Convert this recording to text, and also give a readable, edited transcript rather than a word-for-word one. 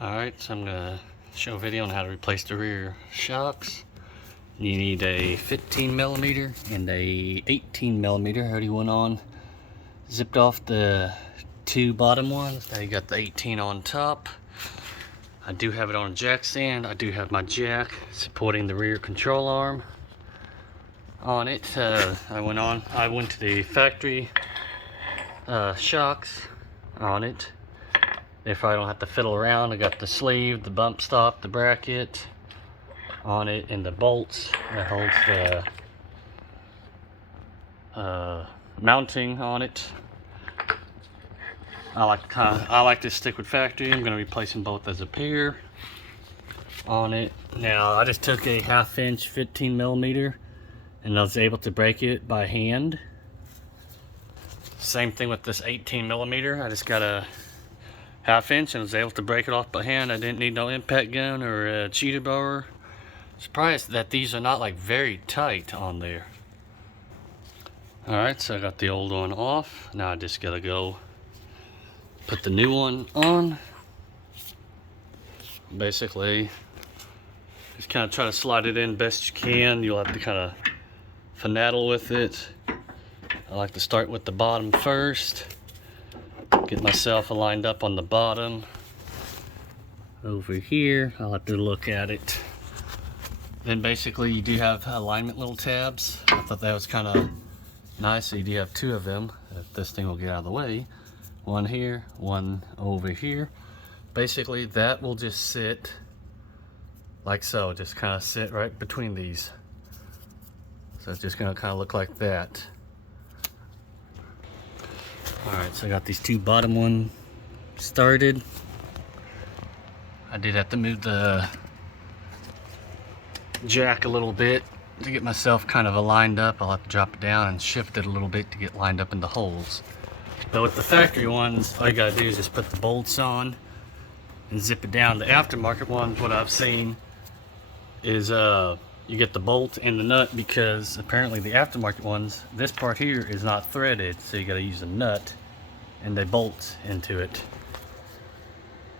Alright, so I'm gonna show a video on how to replace the rear shocks. You need a 15mm and a 18mm. I already went on, zipped off the two bottom ones. Now you got the 18 on top. I do have it on a jack stand. I do have my jack supporting the rear control arm on it. I went to the factory shocks on it. Therefore I don't have to fiddle around. I got the sleeve, the bump stop, the bracket on it, and the bolts that holds the mounting on it. I like to stick with factory. I'm going to replace them both as a pair on it. Now I just took a 1/2 inch 15mm and I was able to break it by hand. Same thing with this 18mm. I just got a 1/2 inch and was able to break it off by hand. I didn't need no impact gun or a cheater blower. Surprised that these are not like very tight on there. Alright, so I got the old one off. Now I just gotta go put the new one on. Basically, just kind of try to slide it in best you can. You'll have to kind of finagle with it. I like to start with the bottom first. Get myself lined up on the bottom. Over here, I'll have to look at it. Then basically you do have alignment little tabs. I thought that was kind of nice. So you do have two of them. If this thing will get out of the way. One here, one over here. Basically that will just sit like so. Just kind of sit right between these. So it's just going to kind of look like that. Alright, so I got these two bottom ones started. I did have to move the jack a little bit to get myself kind of aligned up. I'll have to drop it down and shift it a little bit to get lined up in the holes. But with the factory ones, all you gotta do is just put the bolts on and zip it down. The aftermarket ones, what I've seen is you get the bolt and the nut, because apparently the aftermarket ones, this part here is not threaded, so you gotta use a nut and they bolt into it.